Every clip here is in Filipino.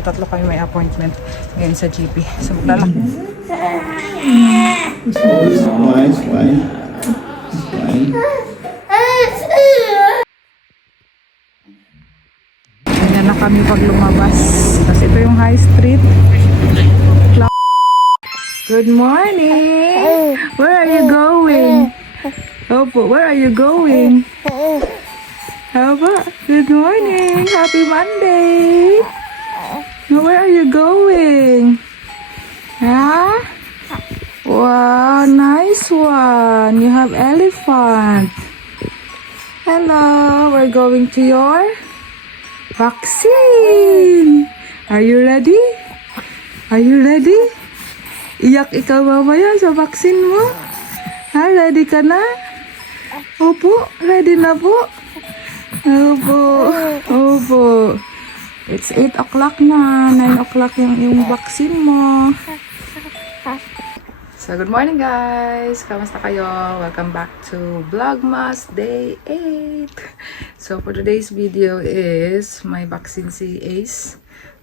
Tatlo kami may appointment ngayon sa GP. So maglalaki. Ganyan na kami pag lumabas. Tapos ito yung High Street. Good morning! Where are you going? Opo, where are you going? Aba, good morning! Happy Monday! Where are you going? Huh? Wow, nice one. You have elephant. Hello, we're going to your vaccine. Are you ready? Are you ready? Iyak ikaw mamaya sa vaccine mo? Ha, ready ka na? Opo, ready na po? Opo, opo. It's 8 o'clock na. 9 o'clock yung vaccine mo. So, good morning guys! Kamusta kayo? Welcome back to Vlogmas Day 8. So, for today's video is my vaccine si Ace.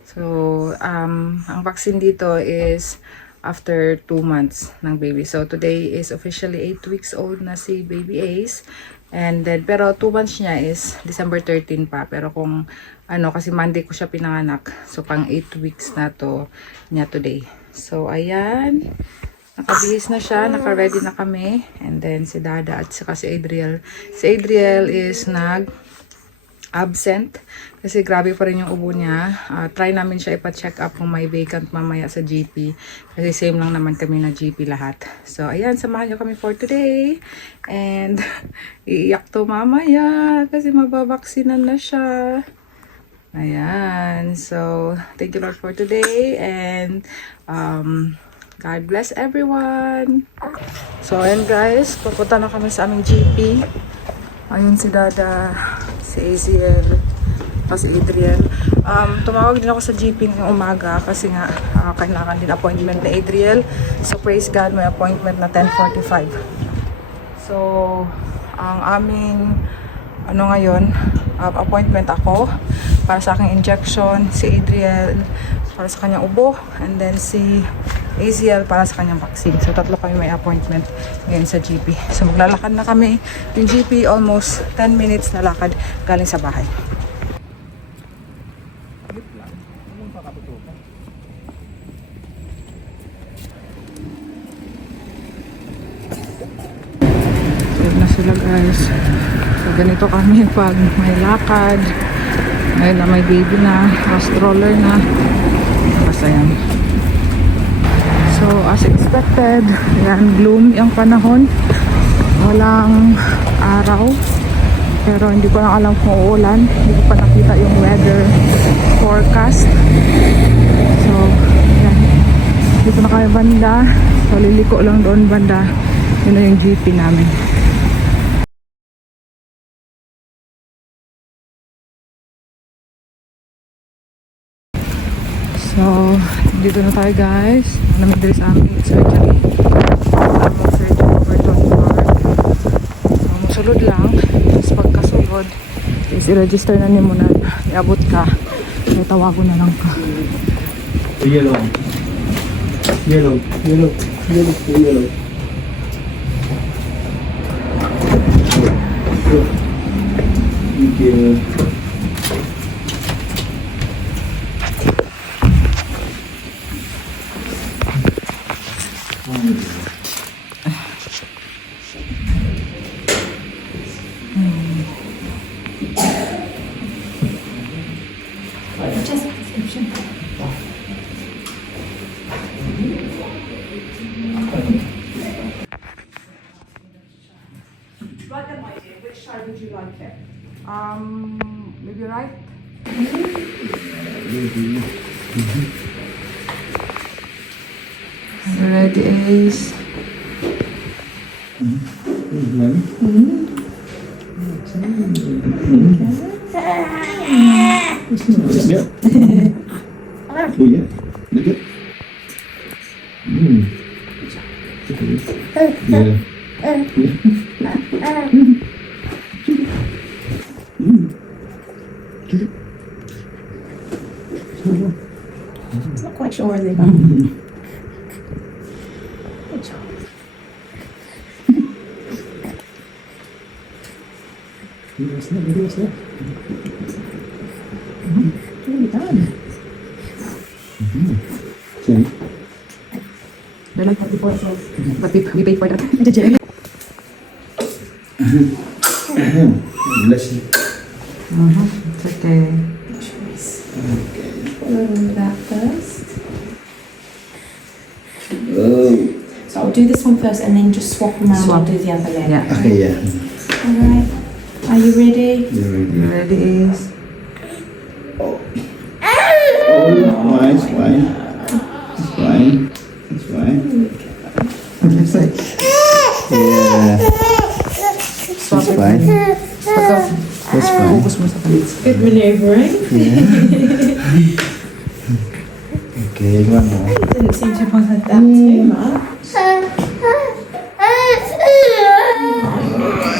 So, ang vaccine dito is after 2 months ng baby. So, today is officially 8 weeks old na si baby Ace. And then, pero 2 months niya is December 13 pa. Pero kung kasi Monday ko siya pinanganak. So, pang 8 weeks na to niya today. So, ayan. Nakabihis na siya. Naka-ready na kami. And then, si Dada at saka si Adriel. Si Adriel is nag-absent. Kasi grabe pa rin yung ubo niya. Try namin siya ipa-check up kung may vacant mamaya sa GP. Kasi same lang naman kami na GP lahat. So, ayan. Samahan niyo kami for today. And, iiyak to mamaya. Kasi mababaksinan na siya. Ayan. So, thank you Lord for today. And, God bless everyone. So, ayan guys. Pupunta na kami sa aming GP. Ayun si Dada, si ACL, si Adriel. Tumawag din ako sa GP ngayong umaga kasi nga kailangan din appointment ni Adriel. So, praise God, may appointment na 10:45. So, ang aming ngayon, appointment ako para sa aking injection, si Adriel para sa kanyang ubo, and then si ACL para sa kanyang vaccine. So, tatlo kami may appointment ngayon sa GP. So, maglalakad na kami. Yung GP, almost 10 minutes na lakad galing sa bahay. So, na sila guys. So, ganito kami pag may lakad. Ngayon na may baby na, stroller na. Ayan. So, as expected, yan, gloomy ang panahon. Walang araw. Pero hindi ko lang alam kung uulan. Hindi ko pa nakita yung weather forecast. So, yan. Dito na kami banda. So, liliko lang doon banda. Yun na yung GP namin. So, dito na tayo guys. Namidali sa aming surgery. Aming surgery Overton Park. So, musulod lang. Tapos pagkasulod, is i-register na niyo muna. Iabot ka. So, tawago na lang ka. Yellow. Yellow. Yellow. Yellow. Yellow. Thank you. Black and white, which side would you like it? Maybe right? Ready, Ace? Yep. Oh yeah. Look it. Yeah. Not quite sure where they are. Good job. Really done. Sorry. They're like that before, so but we paid for that. Bless you. It's okay. Follow that first. Oh. So I'll do this one first and then just swap them around Swap. and do the other leg. Yeah. Okay, yeah. Alright. Are you ready? You're ready. Ready is. Oh, fine, it's fine. It's fine. It's fine. It's like, Yeah. swap It's it. fine. Pagka, That's fine. focus mo sa palit. Good maneuvering. Okay, one more. Didn't seem to want that too much.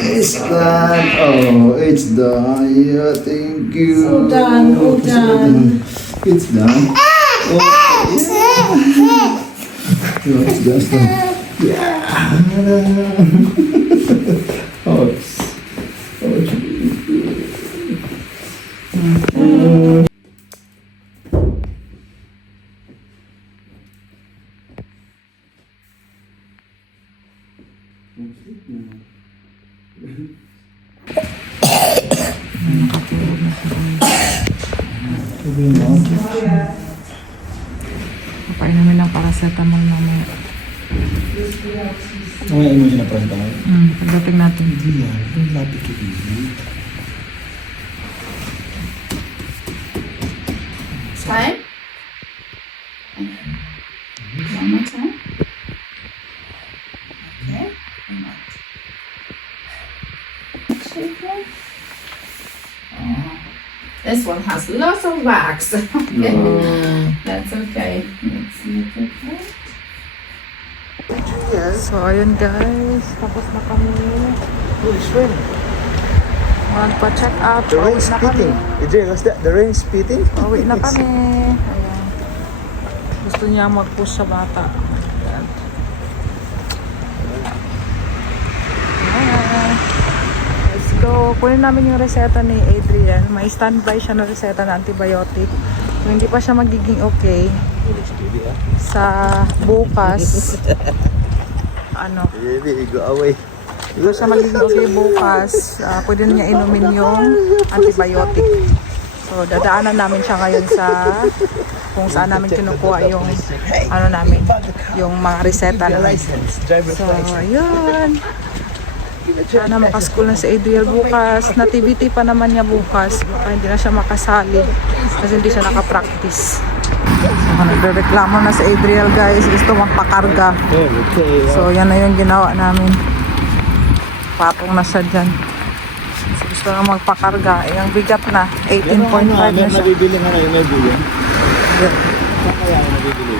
It's done. Oh, it's done. Yeah, thank you. All done, all done. It's done. Oh, yeah, it's just done. Yeah. Oh, it's, Kapain namin ng paracetamol namin. Ngayon mo siya na-pranta mo? Pagdating natin. Hindi yan. Yung lapit ko dito. Time. One more time. Okay. This one has lots of wax. Okay. That's okay. Let's look at that. So, ayun guys. Tapos na kami. Holy shrimp. Magpa-check up. The rain Pauwi is na kami. spitting. Adrian, what's that? The rain is spitting? Pauwi na kami. Ayan. Gusto niya mag-push sa bata. Ayan. Ayan. Let's go. Kunin namin yung reseta ni Adrian. May standby siya na reseta na antibiotic. Kung hindi pa siya magiging okay, sa bukas, Baby, go away. hindi siya magiging okay bukas, pwede niya inumin yung antibiotic. So, dadaanan namin siya ngayon sa kung saan namin kinukuha yung namin, yung mga reseta namin. So, ayun. Sana makaschool na si Adriel bukas. Nativity pa naman niya bukas. Baka hindi na siya makasali kasi hindi siya nakapractice. So, nagreklamo na si Adriel guys. Gusto magpakarga. So, yan na yung ginawa namin. Patong na siya dyan. So, gusto na magpakarga. Yung bigat na. 18.5 na siya. Nabibili nga na yung nabibili. Yeah. Saan kaya ako nabibili?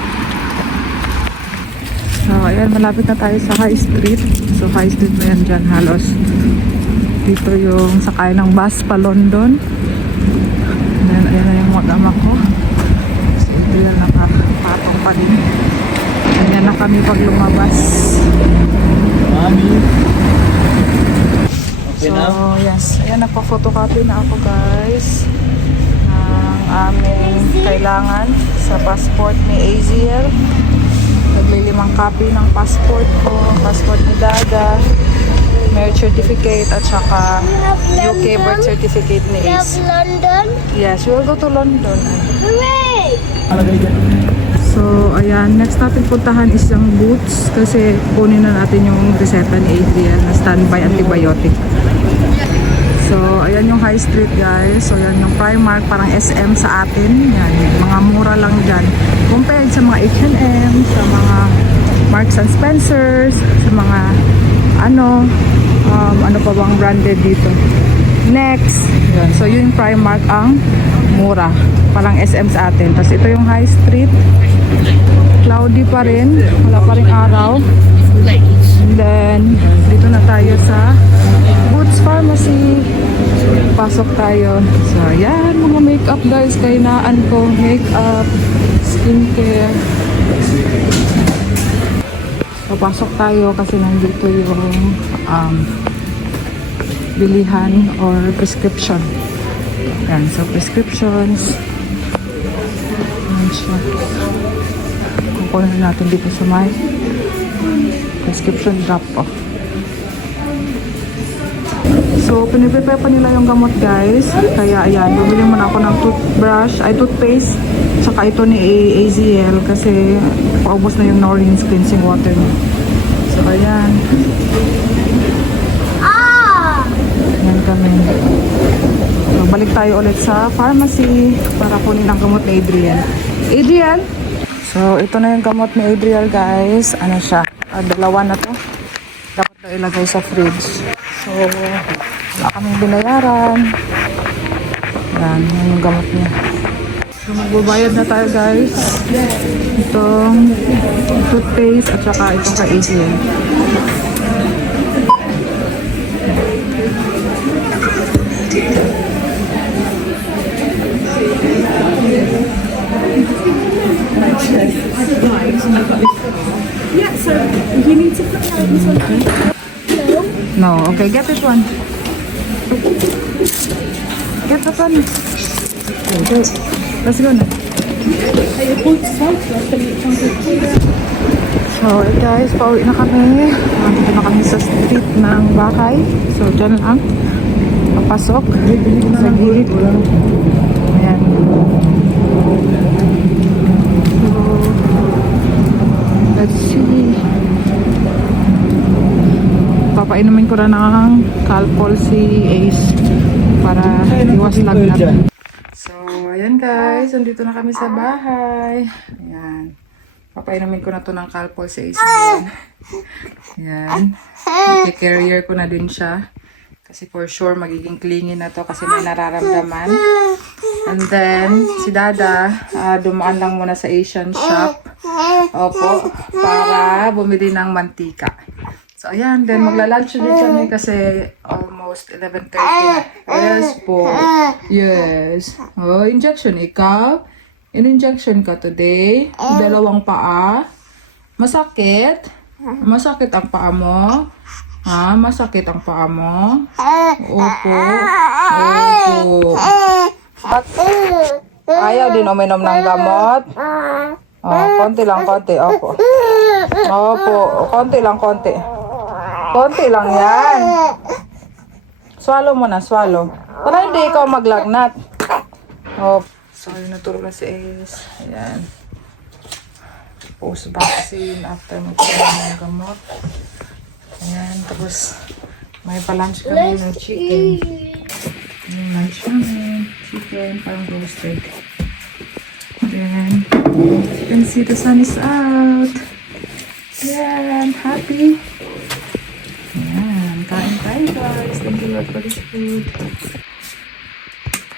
So, ayan, malapit na tayo sa High Street. So, High Street na yan dyan halos. Dito yung sakay ng bus pa London. Ayan na yung mag-ama ko. So, ito yan, nakapatong pa din. Ayan na kami pag lumabas. Mami. Okay So, na? yes. Ayan, nagpa-photocopy na ako guys. Ng aming kailangan sa passport ni AZL. Naglilimang copy ng passport ko, passport ni Dada, marriage certificate, at saka UK birth certificate ni Ace. London? Yes, we will go to London. Hooray! So, ayan, next natin puntahan is yung Boots kasi kunin na natin yung reseta ni Adrian na standby antibiotic. So, ayan yung High Street guys. So, ayan yung Primark, parang SM sa atin. Yan, mga mura lang dyan. Compared sa mga H&M, sa mga Marks and Spencers, sa mga ano pa bang branded dito. Next, yan. So, yun yung Primark ang mura. Parang SM sa atin. Tapos ito yung High Street. Cloudy pa rin. Wala pa rin araw. And then, dito na tayo sa Boots Pharmacy. Pasok tayo. So, ayan, mga makeup guys. Kainaan ko. Makeup, skincare. Papasok tayo kasi nandito yung bilihan or prescription. Yan, so prescriptions. Yan siya. Kukunin natin dito sa may prescription drop po. So, piniprepare pa nila yung gamot guys. Kaya ayan, bumili muna ako ng toothpaste. Tsaka ito ni AZL kasi paubos na yung Noreen's cleansing water niya. So, ayan. Ayan kami. So, balik tayo ulit sa pharmacy para kunin ang gamot ni Adriel. Adriel? So, ito na yung gamot ni Adriel guys. Ano siya? Dalawa na to. Dapat na ilagay sa fridge. So, wala kaming binayaran. Yan, yan yung gamot niya. So, magbabayad na tayo guys. Itong toothpaste at saka itong ka-ACL. Yeah, so you need to put that this one. No, okay, get this one. Get that one. Okay, go. Let's go na. So, guys, pauwi na kami. Nandito na kami sa street ng bahay. So, dyan lang. Papasok. Sa gilid. Ayan. So, let's see. Papainumin ko na ng Calpol si Ace para iwas lagnat. So, ayan guys, andito na kami sa bahay. Ayan. Papainumin ko na to ng Calpol si Ace ngayon. Ayan. I-carrier ko na din siya. Kasi for sure, magiging clingy na to kasi may nararamdaman. And then, si Dada, dumaan lang muna sa Asian shop. Opo, para bumili ng mantika. So, ayan. Then, magla-lunch ulit kami kasi almost 11:30 na. Yes po. Yes. Oh, injection. Ikaw? In-injection ka today? Dalawang paa? Masakit? Masakit ang paa mo? Ha? Masakit ang paa mo? Opo. Opo. At ayaw din uminom ng gamot? Oh, konti lang, konti. Opo. Opo. Konti lang, konti. Konti lang yan. Swallow mo na, swallow. Para hindi ikaw maglagnat. Oh. So, yun natulog na si Ace. Ayan. Post-vaccine after magkaroon ng gamot. Ayan. Tapos, may pa-lunch kami ng chicken. May lunch namin. Chicken, parang roasted. Then, you can see the sun is out. Ayan. Happy. Ayan. Kain tayo guys. Thank you Lord for this food.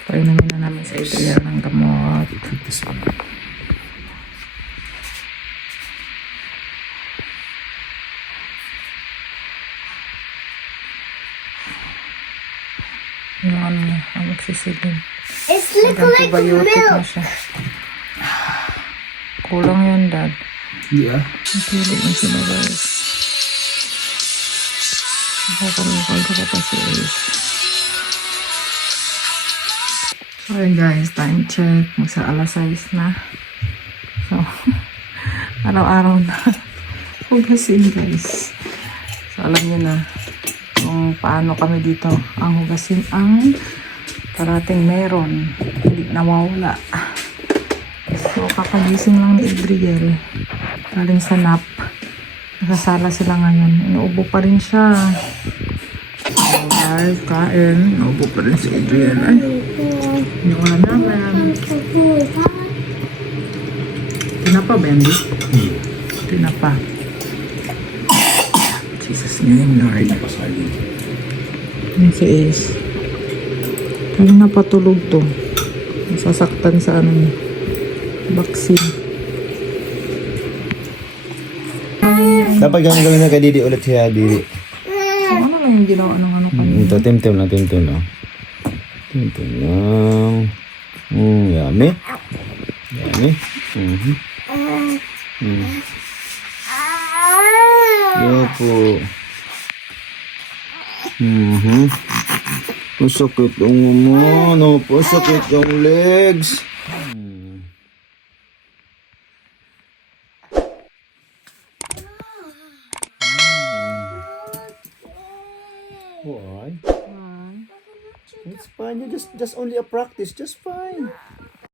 Painumin na namin sa Adriel ng gamot. Yung ano, ang oxygen. It's little like Antibiotic na milk. siya. Kulang yan, Dad. Yeah. Napili na sila, guys. Nakakamukal ko pa si Ace. So, yun guys, time check. Magsa alas 6 na. So, araw-araw na. Hugasin, guys. So, alam niyo na kung paano kami dito ang hugasin ang parating meron. Hindi nawawala. So, kakagising lang ni Adriel. Galing sa nap. Nakasala sila ngayon. Inuubo pa rin siya. So, guys, kain. Inuubo pa rin si Adriel. Ay, inuwala namin. Tinapa, Bendy? Tinapa. Jesus name, Lord. Yan si Ace. Kaya napatulog to. Nasasaktan sa ano niya. Vaccine. Dapat gawin na kay Didi ulit siya, Didi. So, ano lang yung ginawa ng ano kanina? Ito, tim-tim lang, tim-tim lang. Tim-tim lang. Yummy. Yummy. Mhm. Opo. Masakit ang naman. Opo, sakit ang legs. Why? It's fine. You just only a practice. Just fine.